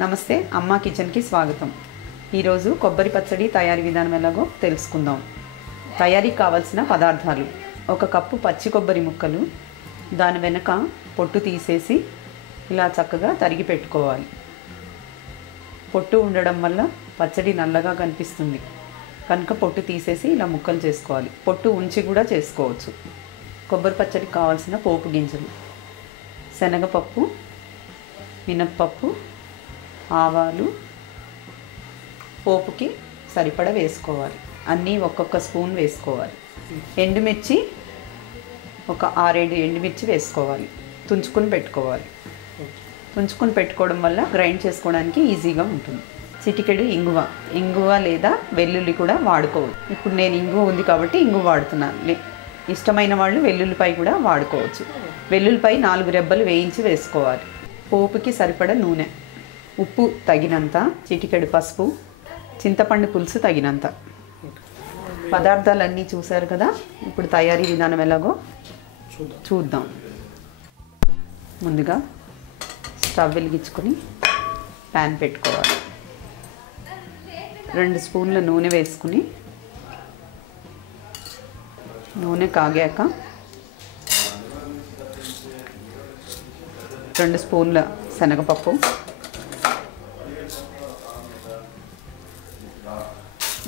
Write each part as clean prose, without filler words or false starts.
నమస్తే అమ్మా కిచెన్కి స్వాగతం. ఈరోజు కొబ్బరి పచ్చడి తయారీ విధానం ఎలాగో తెలుసుకుందాం. తయారీకి కావాల్సిన పదార్థాలు: 1 కప్పు పచ్చి కొబ్బరి ముక్కలు, దాని వెనక పొట్టు తీసేసి ఇలా చక్కగా తరిగి పెట్టుకోవాలి. పొట్టు ఉండడం వల్ల పచ్చడి నల్లగా కనిపిస్తుంది కనుక పొట్టు తీసేసి ఇలా ముక్కలు చేసుకోవాలి. పొట్టు ఉంచి కూడా చేసుకోవచ్చు. కొబ్బరి పచ్చడికి కావాల్సిన పోపు గింజలు: శనగపప్పు, మినప్పప్పు, ఆవాలు, పోపుకి సరిపడ వేసుకోవాలి. అన్నీ ఒక్కొక్క స్పూన్ వేసుకోవాలి. ఎండుమిర్చి ఒక 6-7 ఎండుమిర్చి వేసుకోవాలి. తుంచుకొని పెట్టుకోవాలి. తుంచుకొని పెట్టుకోవడం వల్ల గ్రైండ్ చేసుకోవడానికి ఈజీగా ఉంటుంది. చిటికెడు ఇంగువ లేదా వెల్లుల్లి కూడా వాడుకోవచ్చు. ఇప్పుడు నేను ఇంగువ ఉంది కాబట్టి ఇంగువ వాడుతున్నాను. ఇష్టమైన వాళ్ళు వెల్లుల్లిపాయ కూడా వాడుకోవచ్చు. వెల్లుల్లిపాయ 4 రెబ్బలు వేయించి వేసుకోవాలి. పోపుకి సరిపడ నూనె, ఉప్పు తగినంత, చిటికెడు పసుపు, చింతపండు పులుసు తగినంత. పదార్థాలన్నీ చూశారు కదా. ఇప్పుడు తయారీ విధానం ఎలాగో చూద్దాం. ముందుగా స్టవ్ వెలిగించుకొని ప్యాన్ పెట్టుకోవాలి. 2 స్పూన్ల నూనె వేసుకుని నూనె కాగాక 2 స్పూన్ల శనగపప్పు,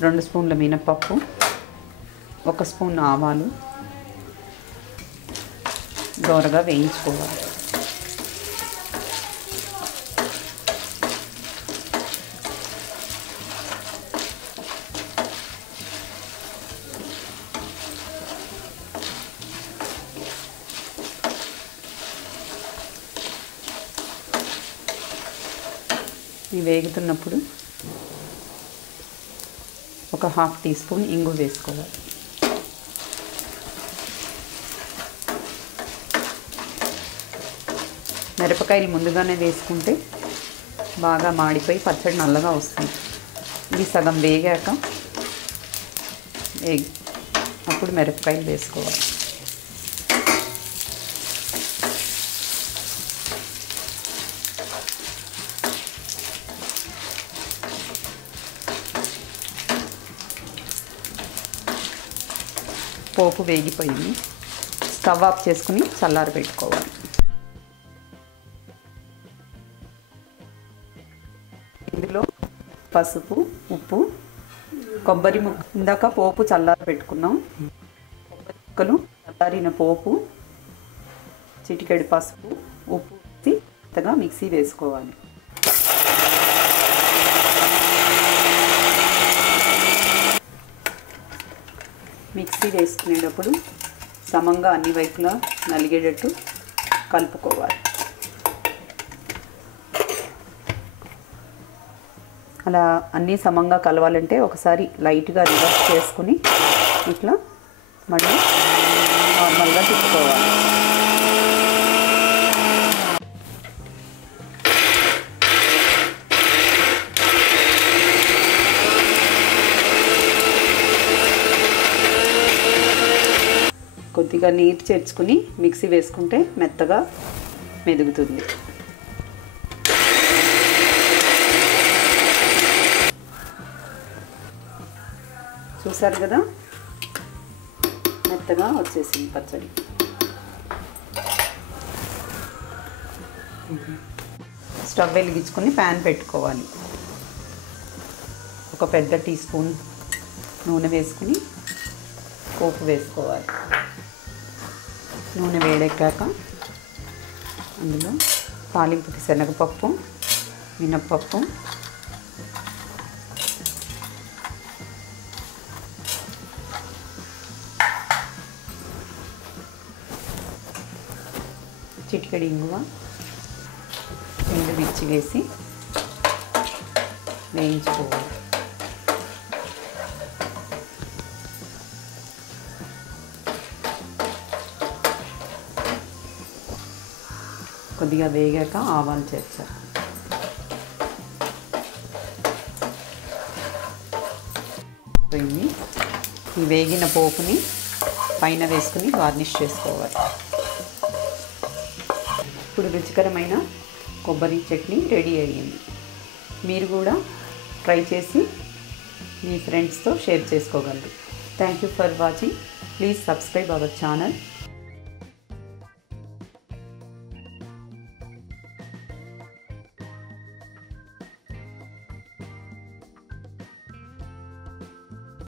2 స్పూన్ల మినప్పప్పు, 1 స్పూన్ ఆవాలు దోరగా వేయించుకోవాలి. ఇవి వేగుతున్నప్పుడు ఒక 1/2 టీ స్పూన్ ఇంగు వేసుకోవాలి. మిరపకాయలు ముందుగానే వేసుకుంటే బాగా మాడిపోయి పచ్చడి నల్లగా వస్తుంది. ఇది సగం వేగాక అప్పుడు మిరపకాయలు వేసుకోవాలి. పోపు వేగిపోయింది. స్టవ్ ఆఫ్ చేసుకుని చల్లారి పెట్టుకోవాలి. ఇందులో పసుపు, ఉప్పు, కొబ్బరి ఇందాక పోపు చల్లారి పెట్టుకున్నాం. కొబ్బరి ముక్కలు, చల్లారిన పోపు, చిటికెడు పసుపు, ఉప్పు వేసి మెత్తగా మిక్సీ వేసుకోవాలి. మిక్సీ వేసుకునేటప్పుడు సమంగా అన్ని వైపులా నలిగేటట్టు కలుపుకోవాలి. అలా అన్నీ సమంగా కలవాలంటే ఒకసారి లైట్గా రివర్స్ చేసుకుని ఇట్లా మళ్ళీ నార్మల్గా తిప్పుకోవాలి. కొద్దిగా నీరు చేర్చుకుని మిక్సీ వేసుకుంటే మెత్తగా మెదుగుతుంది. చూసారు కదా, మెత్తగా వచ్చేసింది పచ్చడి. స్టవ్ వెలిగించుకొని ప్యాన్ పెట్టుకోవాలి. ఒక పెద్ద టీ స్పూన్ నూనె వేసుకుని పోపు వేసుకోవాలి. నూనె వేడెక్కాక అందులో తాలింపుకి శనగపప్పు, మినప్పప్పు, చిటికెడు ఇంగువ, ఎండుమిర్చి వేసి వేయించుకోవాలి. కొద్దిగా వేగాక ఆవాలు చేర్చాలి. ఈ వేగిన పోపుని పైన వేసుకుని గార్నిష్ చేసుకోవాలి. ఇప్పుడు రుచికరమైన కొబ్బరి చట్నీ రెడీ అయ్యింది. మీరు కూడా ట్రై చేసి మీ ఫ్రెండ్స్తో షేర్ చేసుకోగలరు. Thank you for watching. Please subscribe our channel.